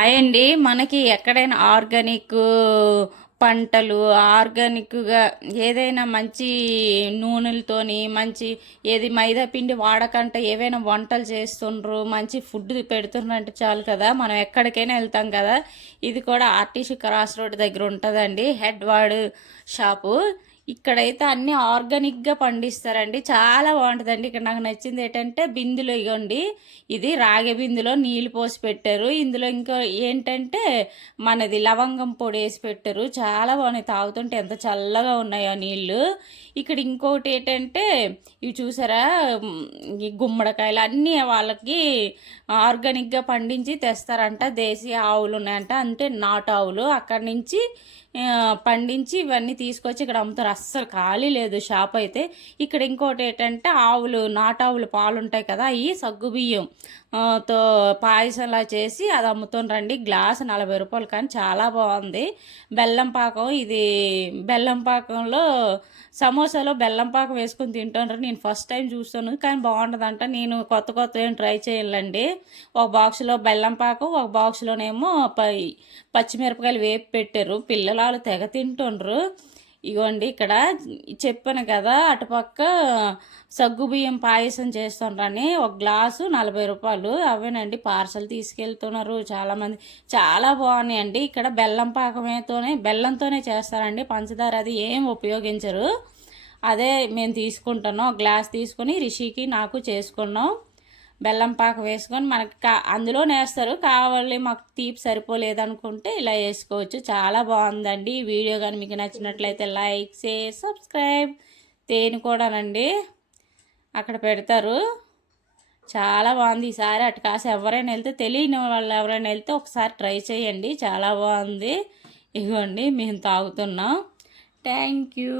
అయండి మనకి ఎక్కడైనా ఆర్గానిక్ పంటలు ఆర్గానిక్గా ఏదైనా మంచి నూనెలతోని మంచి ఏది మైదా పిండి వాడకంటే ఏవైనా వంటలు చేస్తుండ్రు మంచి ఫుడ్ పెడుతున్నట్టు చాలు కదా, మనం ఎక్కడికైనా వెళ్తాం కదా. ఇది కూడా ఆర్టీసీ క్రాస్ రోడ్ దగ్గర ఉంటుందండి హెడ్ వార్డ్ షాపు. ఇక్కడైతే అన్ని ఆర్గానిక్గా పండిస్తారండి, చాలా బాగుంటుందండి. ఇక్కడ నాకు నచ్చింది ఏంటంటే బిందులో ఇగోండి, ఇది రాగి బిందులో నీళ్ళు పోసి పెట్టారు. ఇందులో ఇంకా ఏంటంటే మనది లవంగం పొడి వేసి పెట్టారు, చాలా బాగున్నాయి. తాగుతుంటే ఎంత చల్లగా ఉన్నాయో నీళ్ళు. ఇక్కడ ఇంకొకటి ఏంటంటే ఇవి చూసారా, ఈ గుమ్మడికాయలు అన్నీ వాళ్ళకి ఆర్గానిక్గా పండించి తెస్తారంట. దేశీ ఆవులు ఉన్నాయంట, అంటే నాటు ఆవులు. అక్కడి నుంచి పండించి ఇవన్నీ తీసుకొచ్చి ఇక్కడ అమ్ముతారు. అస్సలు ఖాళీ లేదు షాప్ అయితే. ఇక్కడ ఇంకోటి ఏంటంటే ఆవులు, నాటావులు పాలు ఉంటాయి కదా, అవి సగ్గుబియ్యం తో పాయసంలా చేసి అది అమ్ముతుండ్రండి. గ్లాస్ 40 రూపాయలు, కానీ చాలా బాగుంది. బెల్లం పాకం, ఇది బెల్లం పాకంలో సమోసాలో బెల్లం పాకం వేసుకుని తింటుండ్రు. నేను ఫస్ట్ టైం చూస్తాను, కానీ బాగుంటుందంట. నేను కొత్త కొత్త ఏం ట్రై చేయాలండి. ఒక బాక్స్లో బెల్లం పాకం, ఒక బాక్స్లోనేమో పచ్చిమిరపకాయలు వేపి పెట్టారు. పిల్లలు తెగ తింటుండ్రు. ఇగోండి ఇక్కడ చెప్పాను కదా, అటుపక్క సగ్గుబియ్యం పాయసం చేస్తుండ్రని. ఒక గ్లాసు 40 రూపాయలు. అవేనండి పార్సల్ తీసుకెళ్తున్నారు చాలామంది. చాలా బాగున్నాయండి. ఇక్కడ బెల్లంతోనే చేస్తారండి, పంచదార అది ఏం ఉపయోగించరు. అదే మేము తీసుకుంటున్నాం. గ్లాస్ తీసుకొని రిషికి నాకు చేసుకున్నాం. బెల్లం పాక వేసుకొని మనకి అందులో వేస్తారు. కావాలి మాకు తీపి సరిపోలేదు అనుకుంటే ఇలా వేసుకోవచ్చు. చాలా బాగుందండి. ఈ వీడియో కానీ మీకు నచ్చినట్లయితే లైక్, షేర్, సబ్స్క్రైబ్. తేనె కూడానండి అక్కడ పెడతారు. చాలా బాగుంది. ఈసారి అటు కాసి ఎవరైనా వెళ్తే, తెలియని వాళ్ళు ఎవరైనా వెళ్తే ఒకసారి ట్రై చేయండి, చాలా బాగుంది. ఇదిగోండి మేము తాగుతున్నాం. Thank you.